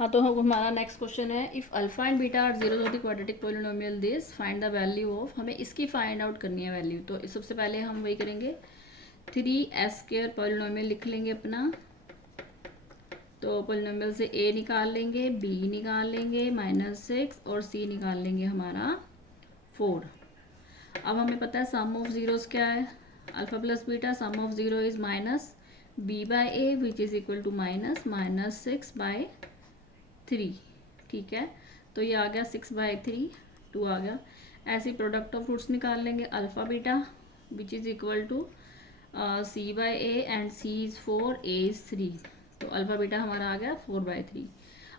हाँ, तो हमारा नेक्स्ट क्वेश्चन है, if alpha and beta are zero the quadratic polynomial this find the value of, हमें इसकी फाइंड आउट करनी है वैल्यू। तो सबसे पहले हम वही करेंगे, 3s² पोलिनोमियल लिख लेंगे अपना। तो पोलिनोमियल से a निकाल लेंगे, b निकाल लेंगे -6 और c निकाल लेंगे हमारा 4। अब हमें पता है सम ऑफ जीरोस क्या है, alpha plus beta, sum of zero is -b/a which is equal to -6/3। ठीक है, तो ये आ गया 6/3, 2 आ गया। ऐसे प्रोडक्ट ऑफ रूट्स निकाल लेंगे, alpha beta which is equal to c/a and c is 4, a is 3। तो अल्फा बीटा हमारा आ गया 4/3।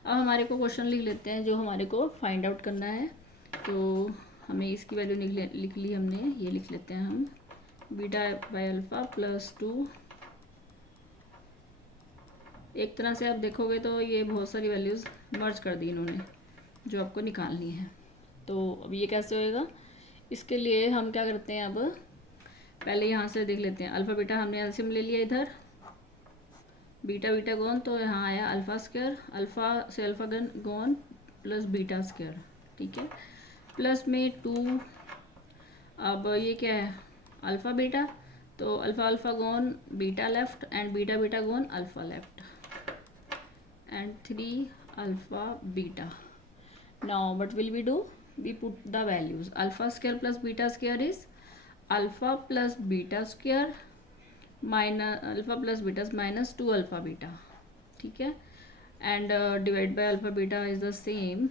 अब हमारे को क्वेश्चन लिख लेते हैं जो हमारे को फाइंड आउट करना है। तो हमें इसकी वैल्यू लिख ली हमने, ये लिख लेते हैं हम, बीटा बाय अल्फा प्लस 2। एक तरह से आप देखोगे तो ये बहुत सारी वैल्यूज़ मर्ज कर दी इन्होंने जो आपको निकालनी है। तो अब ये कैसे होएगा, इसके लिए हम क्या करते हैं, अब पहले यहाँ से देख लेते हैं। अल्फ़ा बीटा हमने एलसीएम ले लिया इधर, बीटा बीटा गॉन, तो यहाँ आया अल्फ़ा स्क्वायर, अल्फ़ा से alpha gone plus beta square. ठीक है, प्लस में 2। अब ये क्या है, अल्फ़ा बीटा, तो alpha alpha gone beta left and beta beta gone alpha left and 3 alpha beta. Now what will we do? We put the values. Alpha square plus beta square is alpha plus beta square minus alpha plus beta minus 2 alpha beta. ठीक है, and divide by alpha beta is the same.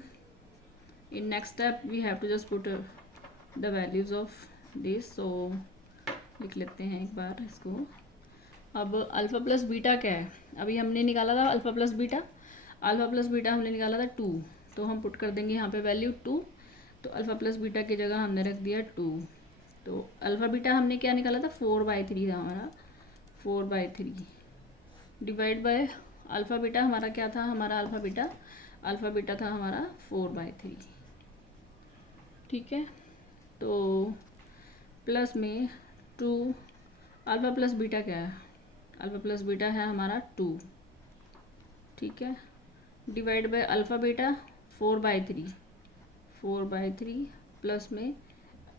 In next step we have to just put the values of this. So लिख लेते हैं एक बार इसको। अब alpha plus beta क्या है, अभी हमने निकाला था alpha plus beta, alpha plus beta हमने निकाला था 2, तो हम पुट कर देंगे यहाँ पे वैल्यू 2। तो अल्फ़ा प्लस बीटा की जगह हमने रख दिया 2। तो अल्फ़ा बीटा हमने क्या निकाला था, 4/3 था हमारा, 4/3 डिवाइड बाय अल्फ़ा बीटा हमारा क्या था, हमारा अल्फ़ा बीटा था हमारा 4/3। ठीक है, तो प्लस में 2, अल्फ़ा प्लस बीटा क्या है, अल्फ़ा प्लस बीटा है हमारा 2। ठीक है, divide by alpha beta 4/3 plus में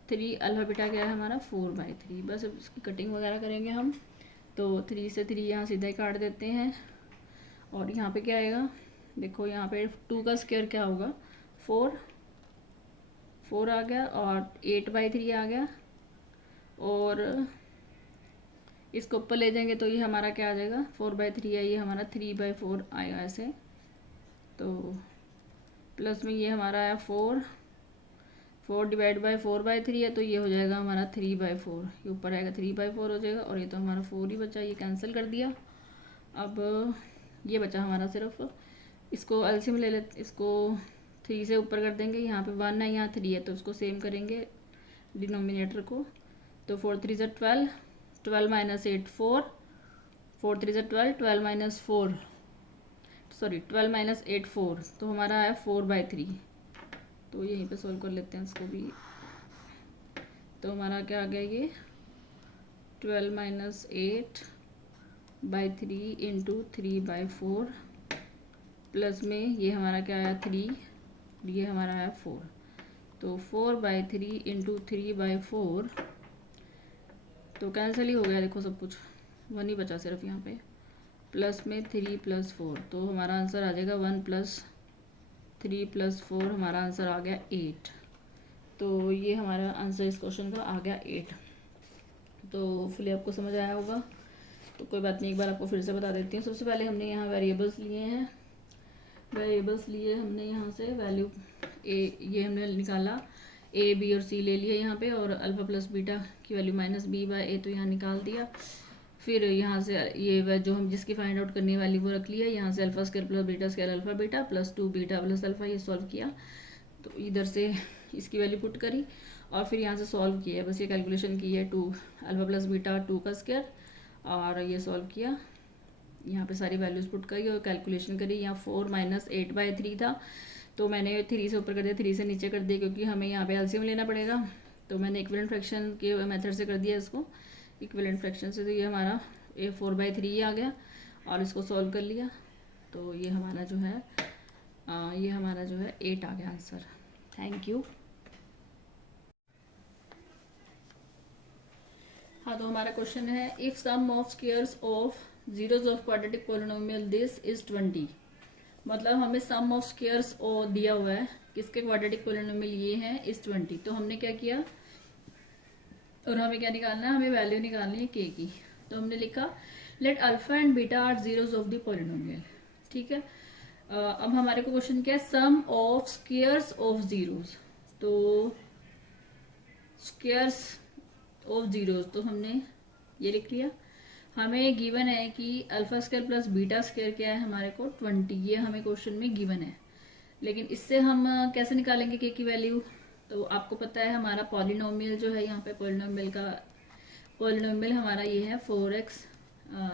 3, अल्फ़ा बीटा क्या है हमारा 4/3। बस अब इसकी कटिंग वगैरह करेंगे हम। तो 3 से 3 यहाँ सीधा ही काट देते हैं, और यहाँ पे क्या आएगा, देखो यहाँ पे 2 का स्क्वायर क्या होगा, 4 आ गया, और 8/3 आ गया, और इसको ऊपर ले जाएंगे तो ये हमारा क्या आ जाएगा, 4/3 है, ये हमारा 3/4 आएगा ऐसे। तो प्लस में ये हमारा है 4 डिवाइड बाय 4/3 है, तो ये हो जाएगा हमारा 3/4, ये ऊपर आएगा 3/4 हो जाएगा, और ये तो हमारा 4 ही बचा, ये कैंसिल कर दिया। अब ये बचा हमारा सिर्फ, इसको एलसीएम ले लेते, इसको 3 से ऊपर कर देंगे, यहाँ पे 1 है, यहाँ 3 है, तो उसको सेम करेंगे डिनोमिनेटर को। तो 4 3 ज़ा 12, 12 माइनस 8 4, 4 3 ज़ा 12, 12 माइनस 4 सॉरी 12 माइनस 8 4, तो हमारा है 4/3। तो यहीं पे सॉल्व कर लेते हैं इसको भी। तो हमारा क्या आ गया, ये 12 माइनस 8/3 इंटू 3/4 प्लस में ये हमारा क्या आया 3, ये हमारा आया 4। तो 4/3 इंटू 3/4, तो कैंसिल ही हो गया, देखो सब कुछ 1 ही बचा सिर्फ यहाँ पे, प्लस में 3 + 4, तो हमारा आंसर आ जाएगा 1 + 3 + 4, हमारा आंसर आ गया 8। तो ये हमारा आंसर इस क्वेश्चन का आ गया 8। तो फुली आपको समझ आया होगा, तो कोई बात नहीं, एक बार आपको फिर से बता देती हूँ। सबसे पहले हमने यहाँ वेरिएबल्स लिए हैं, वेरिएबल्स लिए हमने यहाँ से वैल्यू ये हमने निकाला, a b और c ले लिया यहाँ पे, और अल्फ़ा प्लस बीटा की वैल्यू -b/a तो यहाँ निकाल दिया। फिर यहाँ से ये जो हम जिसकी फाइंड आउट करनी है वैल्यू वो रख लिया, यहाँ से alpha square plus beta square alpha beta plus 2 beta plus alpha, ये सॉल्व किया। तो इधर से इसकी वैल्यू पुट करी, और फिर यहाँ से सॉल्व किया, बस ये कैलकुलेशन की है, 2 अल्फ़ा प्लस बीटा 2 का स्क्वायर, और ये सॉल्व किया, यहाँ पे सारी वैल्यूज़ पुट करी और कैलकुलेशन करी। यहाँ 4 माइनस 8/3 था, तो मैंने 3 से ऊपर कर दिया, 3 से नीचे कर दिया, क्योंकि हमें यहाँ पे एलसीएम लेना पड़ेगा। तो मैंने इक्विवेलेंट फ्रैक्शन के मेथड से कर दिया इसको, इक्विवेलेंट फ्रैक्शन से। तो ये हमारा 4/3 आ गया, और इसको सॉल्व कर लिया। तो ये हमारा जो है ये हमारा जो है 8 आ गया आंसर। Thank you. हाँ, तो हमारा क्वेश्चन है if sum of squares of zeros of quadratic polynomial this is 20। मतलब हमें सम ऑफ स्क्वायर्स दिया हुआ है, किसके क्वाड्रेटिक पोलिनोमियल ये है, इज 20। तो हमने क्या किया, और हमें क्या निकालना है, हमें वैल्यू निकालनी है के की। तो हमने लिखा let alpha and beta are zeros of the polynomial. ठीक है। अब हमारे को क्वेश्चन क्या है, sum of squares of zeros. तो स्क्वायर्स ऑफ जीरोस, तो हमने ये लिख लिया। हमें गिवन है कि alpha square plus beta square क्या है हमारे को 20, ये हमें क्वेश्चन में गिवन है। लेकिन इससे हम कैसे निकालेंगे के की वैल्यू। तो आपको पता है हमारा पॉलिनोमियल जो है, यहाँ पे पॉलिनोमियल हमारा ये है 4x,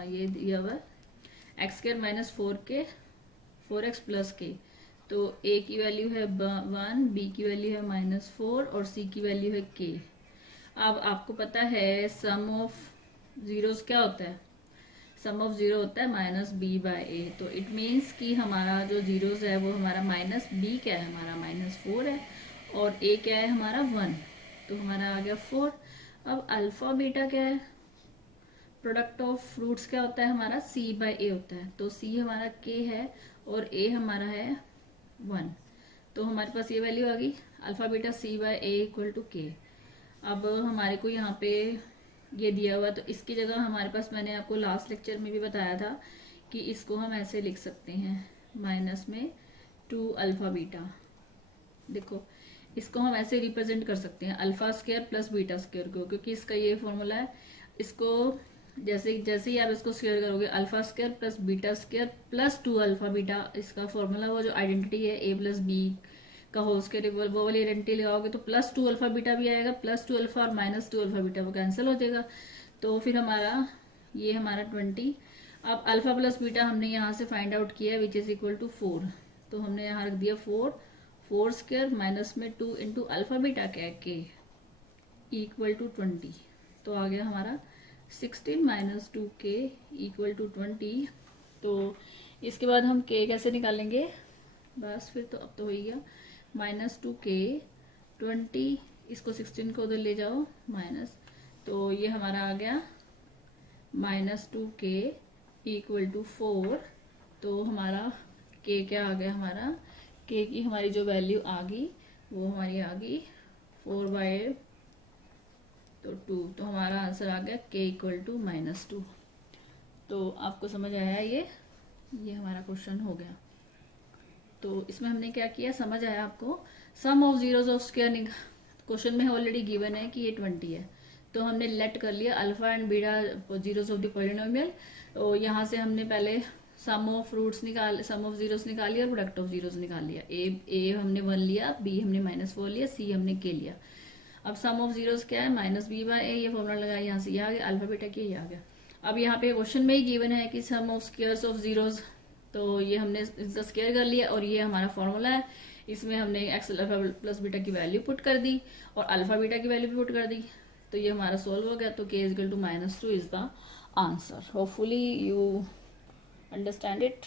ये दिया हुआ है x square minus 4x plus के। तो a की वैल्यू है 1, b की वैल्यू है -4 और c की वैल्यू है k। अब आपको पता है सम ऑफ जीरोस क्या होता है, सम ऑफ जीरो होता है -b/a। तो इट मीन्स कि हमारा जो जीरोस है वो हमारा -b क्या है, हमारा -4 है, और a क्या है हमारा 1। तो हमारा आ गया 4। अब अल्फा बीटा क्या है, प्रोडक्ट ऑफ फ्रूट्स क्या होता है हमारा c/a होता है। तो c हमारा k है और a हमारा है 1। तो हमारे पास ये वैल्यू आ गई, अल्फा बीटा c/a = k। अब हमारे को यहाँ पे ये दिया हुआ, तो इसकी जगह हमारे पास, मैंने आपको लास्ट लेक्चर में भी बताया था कि इसको हम ऐसे लिख सकते हैं माइनस में 2 अल्फा बीटा। देखो इसको हम ऐसे रिप्रेजेंट कर सकते हैं alpha square plus beta square को, क्योंकि इसका ये फॉर्मूला है। इसको जैसे जैसे ही आप इसको स्क्वायर करोगे, alpha square plus beta square plus 2 alpha beta, इसका फॉर्मूला वो जो आइडेंटिटी है a प्लस बी का होल स्क्वायर, वो वाली आइडेंटिटी लगाओगे तो +2 अल्फा बीटा भी आएगा, +2 अल्फा और -2 अल्फा बीटा वो कैंसिल हो जाएगा। तो फिर हमारा ये हमारा 20। अब अल्फा प्लस बीटा हमने यहाँ से फाइंड आउट किया विच इज इक्वल टू 4। तो हमने यहाँ रख दिया 4 स्क्वायर माइनस में 2 इंटू अल्फा बीटा क्या है के = 20। तो आ गया हमारा 16 - 2k = 20। तो इसके बाद हम k कैसे निकालेंगे, बस फिर तो अब तो हो ही गया, -2k 20, इसको 16 को उधर ले जाओ माइनस, तो ये हमारा आ गया -2k = 4। तो हमारा k क्या आ गया, हमारा k की हमारी जो वैल्यू आ गई वो हमारी आ गई 4/2। तो हमारा आंसर आ गया k = -2। तो आपको समझ आया, ये हमारा क्वेश्चन हो गया। तो इसमें हमने क्या किया, समझ आया आपको। Sum of zeros of square question में ऑलरेडी गिवन है कि ये 20 है, तो हमने लेट कर लिया alpha and beta zeros of the polynomial. तो यहाँ से हमने पहले सम ऑफ जीरोस निकाल लिया और प्रोडक्ट ऑफ जीरोस निकाल लिया। ए हमने 1 लिया, बी हमने -4 लिया, सी हमने के लिया। अब सम ऑफ जीरोस क्या है, -b/a, ये फॉर्मूला लगाया, यहाँ से ये आ गया, अल्फा बीटा के ये आ गया। अब यहाँ पे क्वेश्चन में ही गिवन है कि सम ऑफ स्क्वायर्स ऑफ जीरोस, तो ये हमने इसका स्क्वायर कर लिया और ये हमारा फॉर्मूला है। इसमें हमने एक्स अल्फा प्लस बीटा की वैल्यू पुट कर दी और अल्फा बीटा की वैल्यू भी पुट कर दी। तो ये हमारा सॉल्व हो गया। तो k = -2 is the answer. Hopefully you understand it.